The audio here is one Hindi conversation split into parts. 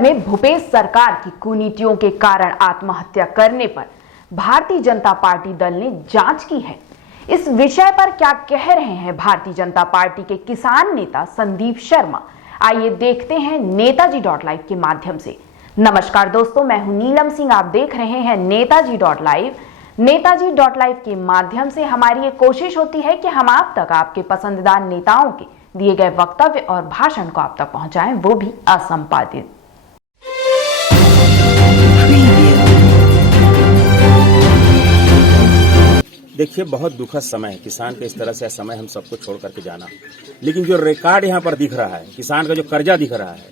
छत्तीसगढ़ में भूपेश सरकार की कुनीतियों के कारण आत्महत्या करने पर भारतीय जनता पार्टी दल ने जांच की है। इस विषय पर क्या कह रहे हैं भारतीय जनता पार्टी के किसान नेता संदीप शर्मा, आइए देखते हैं नेताजी.लाइव के माध्यम से। नमस्कार दोस्तों, मैं हूं नीलम सिंह, आप देख रहे हैं नेताजी.लाइव। नेताजी.लाइव के माध्यम से हमारी ये कोशिश होती है कि हम आप तक आपके पसंदीदा नेताओं के दिए गए वक्तव्य और भाषण को आप तक पहुंचाएं, वो भी असंपादित। देखिए, बहुत दुखद समय है किसान के, इस तरह से समय हम सबको छोड़ करके जाना। लेकिन जो रिकॉर्ड यहाँ पर दिख रहा है, किसान का जो कर्जा दिख रहा है,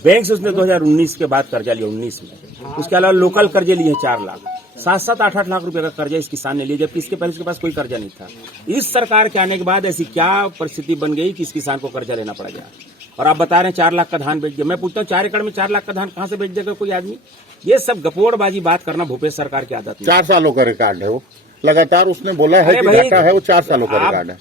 बैंक से उसने 2019 के बाद कर्जा लिया 19 में, उसके अलावा लोकल कर्जे लिए 4 लाख, 7-7, 8-8 लाख रुपए का कर्जा इस किसान ने लिया, जबकि इसके पहले उसके पास कोई कर्जा नहीं था। इस सरकार के आने के बाद ऐसी क्या परिस्थिति बन गई कि इस किसान को कर्जा लेना पड़ गया। और आप बता रहे हैं 4 लाख का धान बेच दिया। मैं पूछता हूँ 4 एकड़ में 4 लाख का धान कहाँ से बेच देगा कोई आदमी? ये सब गपोड़बाजी बात करना भूपेश सरकार की आदत है। 4 सालों का रिकॉर्ड है वो, लगातार उसने बोला है कि घाटा है, वो 4 सालों का रिकॉर्ड है।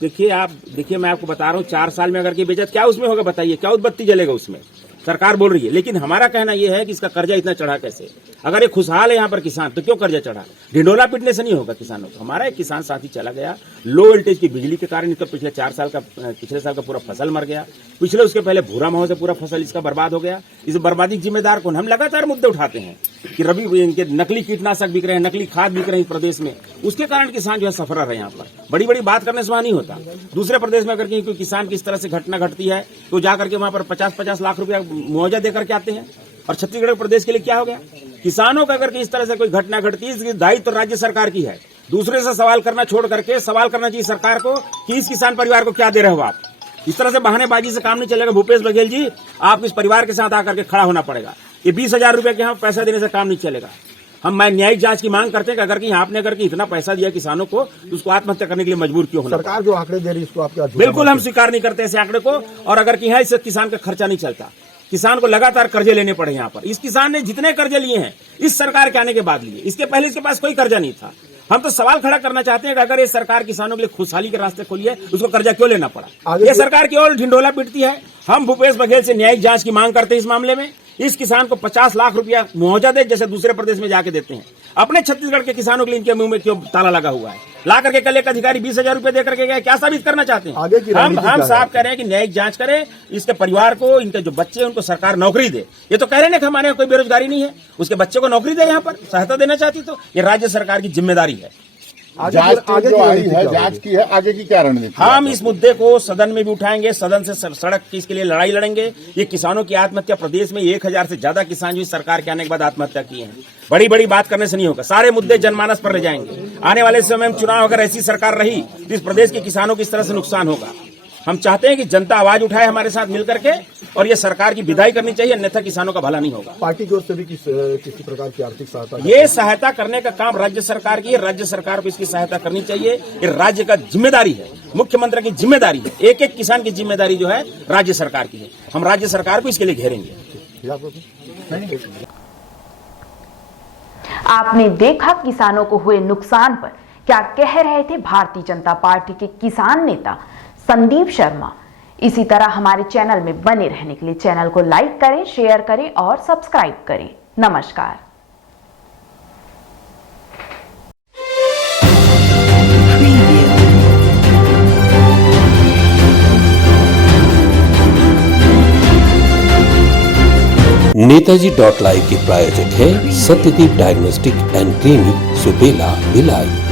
देखिए मैं आपको बता रहा हूँ, 4 साल में अगर की बेचा क्या उसमें होगा बताइए, क्या उद्बत्ती जलेगा उसमें? सरकार बोल रही है, लेकिन हमारा कहना यह है कि इसका कर्जा इतना चढ़ा कैसे? अगर ये खुशहाल है यहाँ पर किसान, तो क्यों कर्जा चढ़ा? ढिंडोला पीटने से नहीं होगा किसानों को। हमारा एक किसान साथी चला गया लो वोल्टेज की बिजली के कारण, इसका पिछले साल का पूरा फसल मर गया। पिछले उसके पहले भूरा माहो से पूरा फसल इसका बर्बाद हो गया। इस बर्बादी जिम्मेदार कौन? हम लगातार मुद्दे उठाते हैं कि रबी इनके नकली कीटनाशक बिक रहे हैं, नकली खाद बिक रहे हैं प्रदेश में, उसके कारण किसान जो है सफर है। यहाँ पर बड़ी बड़ी बात करने से वहां नहीं होता। दूसरे प्रदेश में अगर कोई किसान की इस तरह से घटना घटती है तो जाकर के वहां पर 50-50 लाख रुपया मुआवजा देकर के आते हैं। और छत्तीसगढ़ प्रदेश के लिए क्या हो गया? किसानों का अगर इस तरह से कोई घटना घटती है, इसकी दायित्व तो राज्य सरकार की है। दूसरे से सवाल करना छोड़ करके सवाल करना चाहिए सरकार को कि इस किसान परिवार को क्या दे रहे हो आप। इस तरह से बहानेबाजी से काम नहीं चलेगा। भूपेश बघेल जी, आप इस परिवार के साथ आकर के खड़ा होना पड़ेगा। ये 20,000 रुपए के यहाँ पैसा देने से काम नहीं चलेगा। हम न्यायिक जांच की मांग करते हैं कि अगर कि आपने अगर इतना पैसा दिया किसानों को, तो उसको आत्महत्या करने के लिए मजबूर क्यों होना? सरकार जो आंकड़े दे रही है, इसको आप क्या? बिल्कुल हम स्वीकार नहीं करते ऐसे आंकड़े को। और अगर कि है, इससे किसान का खर्चा नहीं चलता। किसान को लगातार कर्जे लेने पड़े यहाँ पर। इस किसान ने जितने कर्जे लिए हैं इस सरकार के आने के बाद लिए, इसके पहले इसके पास कोई कर्जा नहीं था। हम तो सवाल खड़ा करना चाहते हैं कि अगर ये सरकार किसानों के लिए खुशहाली के रास्ते खोली है, उसको कर्जा क्यों लेना पड़ा? ये सरकार केवल ढिंडोला पीटती है। हम भूपेश बघेल से न्यायिक जांच की मांग करते हैं इस मामले में। इस किसान को 50 लाख रुपया मुआवजा दे, जैसे दूसरे प्रदेश में जाके देते हैं। अपने छत्तीसगढ़ के किसानों के लिए इनके मुंह में क्यों ताला लगा हुआ है? ला करके कल एक अधिकारी 20,000 रुपए देकर के गए, क्या साबित करना चाहते हैं? हम साफ कह रहे हैं कि न्यायिक जांच करें, इसके परिवार को, इनके जो बच्चे हैं उनको सरकार नौकरी दे। ये तो कह रहे हैं कि हमारे यहाँ कोई बेरोजगारी नहीं है, उसके बच्चे को नौकरी दे, यहाँ पर सहायता देना चाहती, तो ये राज्य सरकार की जिम्मेदारी है। जांच की है, आगे की क्या रणनीति? हम इस मुद्दे को सदन में भी उठाएंगे, सदन से सड़क की इसके लिए लड़ाई लड़ेंगे। ये किसानों की आत्महत्या, प्रदेश में 1,000 से ज्यादा किसान जो इस सरकार के आने के बाद आत्महत्या किए हैं। बड़ी बड़ी बात करने से नहीं होगा, सारे मुद्दे जनमानस पर ले जाएंगे। आने वाले समय में चुनाव अगर ऐसी सरकार रही तो इस प्रदेश के किसानों को इस तरह से नुकसान होगा। हम चाहते हैं कि जनता आवाज उठाए हमारे साथ मिलकर के, और ये सरकार की विदाई करनी चाहिए, अन्यथा किसानों का भला नहीं होगा। पार्टी की ओर से भी किसी प्रकार की आर्थिक सहायता? ये सहायता करने का काम राज्य सरकार की है। राज्य सरकार को इसकी सहायता करनी चाहिए। ये राज्य का जिम्मेदारी है, मुख्यमंत्री की जिम्मेदारी है। एक एक किसान की जिम्मेदारी जो है राज्य सरकार की है। हम राज्य सरकार को इसके लिए घेरेंगे। आपने देखा किसानों को हुए नुकसान पर क्या कह रहे थे भारतीय जनता पार्टी के किसान नेता संदीप शर्मा। इसी तरह हमारे चैनल में बने रहने के लिए चैनल को लाइक करें, शेयर करें और सब्सक्राइब करें। नमस्कार। नेताजी.लाइव के प्रायोजक है Satyadeep diagnostic and clinic, Supela, Bhilai.